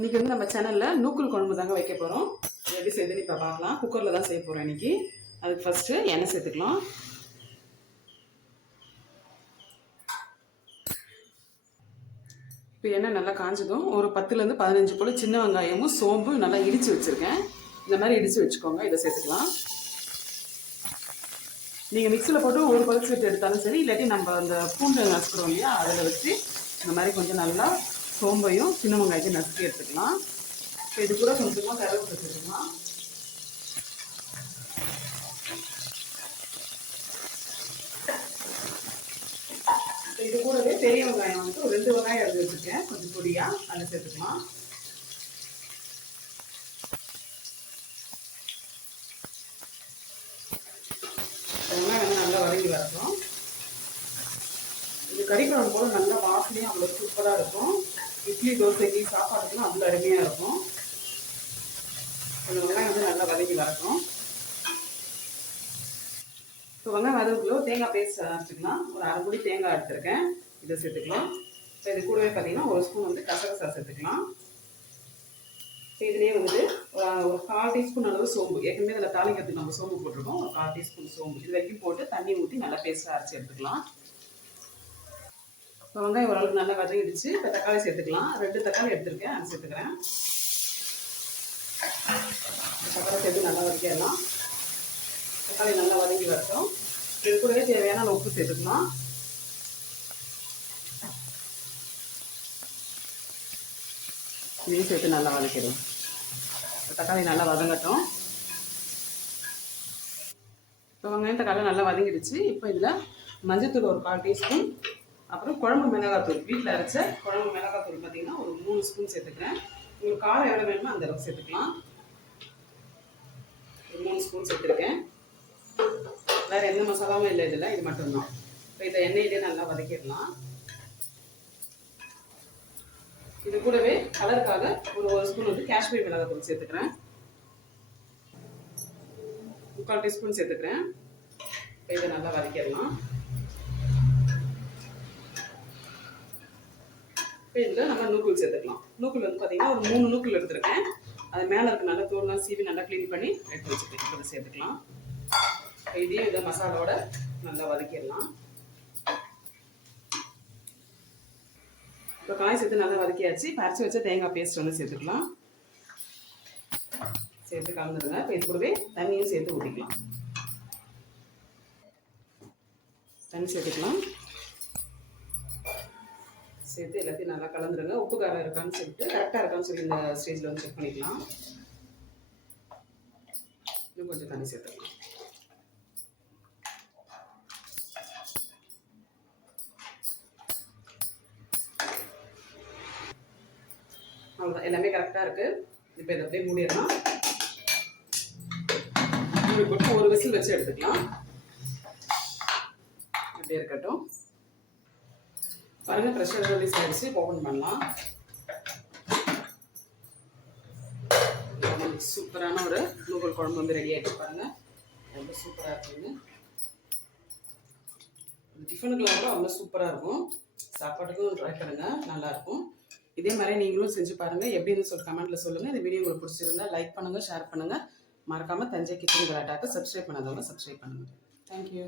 இன்னைக்கு வந்து நம்ம சேனலில் நூக்கல் குழம்பு தாங்க வைக்க போகிறோம் எப்படி செய்யுதுன்னு இப்போ பார்க்கலாம். குக்கரில் தான் செய்ய போகிறோம் இன்றைக்கி அதுக்கு ஃபஸ்ட்டு எண்ணெய் சேர்த்துக்கலாம். இப்போ எண்ணெய் நல்லா காஞ்சதும் ஒரு பத்துலேருந்து பதினஞ்சு போல் சின்ன வெங்காயமும் சோம்பும் நல்லா இடித்து வச்சுருக்கேன். இந்த மாதிரி இடித்து வச்சுக்கோங்க. இதை சேர்த்துக்கலாம். நீங்கள் மிக்சியில் போட்டு ஒரு பல்ஸ் எடுத்தாலும் சரி இல்லாட்டி நம்ம அந்த பூண்டு நசுக்கிறோம் இல்லையா அதில் வச்சு இந்த மாதிரி கொஞ்சம் நல்லா சோம்பையும் சின்ன வெங்காயத்தையும் நசுக்கி எடுத்துக்கலாம். இப்போ இது கூட கொஞ்சமாக கருவேப்பிலை சேர்த்துக்கலாம். இப்போ இது கூடவே பெரிய வெங்காயம் வந்து ஒரு ரெண்டு வெங்காயம் எடுத்து வச்சுருக்கேன். கொஞ்சம் பொடியாக அதை சேர்த்துக்கலாம். வெங்காயம் நல்லா வதங்கி வரட்டும். இது கறி குழம்பு போல நல்லா வாசனையும் அவ்வளோ சூப்பராக இருக்கும். இட்லி தோசைக்கு சாப்பாடுக்குலாம் அவ்வளோ அருமையாக இருக்கும். இந்த வெங்காயம் வந்து நல்லா வதங்கி வரட்டும். இப்போ வெங்காயம் வதக்குள்ளே தேங்காய் பேஸ்ட் அரைச்சிக்கலாம். ஒரு அரை பொடி தேங்காய் எடுத்துருக்கேன். இதை சேர்த்துக்கலாம். இப்போ இது கூடவே பார்த்தீங்கன்னா ஒரு ஸ்பூன் வந்து கசகசா சேர்த்துக்கலாம். இதுலேயே வந்து ஒரு- கால் டீஸ்பூன் அளவு சோம்பு. ஏற்கனவே இதில் தாளிக்கிறதுக்கு நம்ம சோம்பு போட்டிருக்கோம். ஒரு கால் டீஸ்பூன் சோம்பு. இது வரைக்கும் போட்டு தண்ணி ஊற்றி நல்லா பேஸ்ட்டாக அரைச்சி எடுத்துக்கலாம். வெங்காயம் ஓரளவுக்கு நல்லா வதங்கிடுச்சு. இப்போ தக்காளி சேர்த்துக்கலாம். ரெண்டு தக்காளி எடுத்திருக்கேன். அது சேர்த்துக்கிறேன். தக்காளி சேர்த்து நல்லா வதக்கிடலாம். தக்காளி நல்லா வதங்கி வரட்டும். இது கூடவே தேவையான உப்பு சேர்த்துக்கலாம். இதையும் சேர்த்து நல்லா வதக்கிடும். தக்காளி நல்லா வதங்கட்டும். இப்போ வெங்காயம் தக்காளி நல்லா வதங்கிடுச்சு. இப்போ இதில் மஞ்சத்தூள் ஒரு கால் டீஸ்பூன் அப்புறம் குழம்பு மிளகாத்தூள். வீட்டில் அரைச்ச குழம்பு மிளகாத்தூள் பார்த்தீங்கன்னா ஒரு மூணு ஸ்பூன் சேர்த்துக்கிறேன். உங்களுக்கு காரம் எவ்வளோ வேணுமோ அந்த அளவுக்கு சேர்த்துக்கலாம். ஒரு மூணு ஸ்பூன் சேர்த்துருக்கேன். வேறு எந்த மசாலாவும் இல்லை இதில். இது மட்டும்தான். இப்போ இதை எண்ணெயிலே நல்லா வதக்கிடலாம். இது கூடவே கலருக்காக ஒரு ஒரு ஸ்பூன் வந்து காஷ்மீர் மிளகாத்தூள் சேர்த்துக்கிறேன். முக்கால் டீஸ்பூன் சேர்த்துக்கிறேன். இப்போ இதை நல்லா வதக்கிடலாம். இப்போ இதில் நம்ம நூக்குள் சேர்த்துக்கலாம். நூக்குள் வந்து பார்த்தீங்கன்னா ஒரு மூணு நூக்குள் எடுத்துருக்கேன். அது மேலே இருக்க நல்லா தோல்லாம் சீவி நல்லா க்ளீன் பண்ணி எடுத்து வச்சுருக்கேன் இப்போ சேர்த்துக்கலாம். இதையும் இதை மசாலாவோட நல்லா வதக்கிடலாம். இப்போ காய் சேர்த்து நல்லா வதக்கியாச்சு. பறிச்சு அரைச்சி வச்ச தேங்காய் பேஸ்ட் வந்து சேர்த்துக்கலாம். சேர்த்து கலந்துருங்க இப்போ இது கூடவே தண்ணியும் சேர்த்து ஊற்றிக்கலாம் தண்ணி சேர்த்துக்கலாம். சேர்த்து எல்லாத்தையும் நல்லா கலந்துருங்க. உப்பு காரம் இருக்கான்னு சொல்லிட்டு கரெக்டாக இருக்கான்னு சொல்லி இந்த ஸ்டேஜில் வந்து செக் பண்ணிக்கலாம். இன்னும் கொஞ்சம் தண்ணி சேர்த்துக்கலாம். அவ்வளோதான் எல்லாமே கரெக்டாக இருக்குது இப்போ இதை அப்படியே மூடிடலாம். மூடி போட்டு ஒரு விசில் வச்சு எடுத்துக்கலாம். அப்படியே இருக்கட்டும். பாருங்க ப்ரெஷர் ரிலீஸ் ஆயிடுச்சு. ஓப்பன் பண்ணலாம். சூப்பரான ஒரு நூகல் குழம்பு வந்து ரெடி ஆகிட்டு பாருங்க. ரொம்ப சூப்பராக இருக்குங்க. டிஃபனுக்குலாம் கூட ரொம்ப சூப்பராக இருக்கும். சாப்பாட்டுக்கும் ட்ரை பண்ணுங்க நல்லாயிருக்கும் இதே மாதிரி நீங்களும் செஞ்சு பாருங்க. எப்படின்னு சொல்லி கமெண்ட்ல சொல்லுங்க. இந்த வீடியோ உங்களுக்கு பிடிச்சிருந்தா லைக் பண்ணுங்க ஷேர் பண்ணுங்க. மறக்காம தஞ்சை கிச்சன் கலாட்டாக்கு சப்ஸ்கிரைப் பண்ணாதவங்க சப்ஸ்கிரைப் பண்ணுங்க. Thank you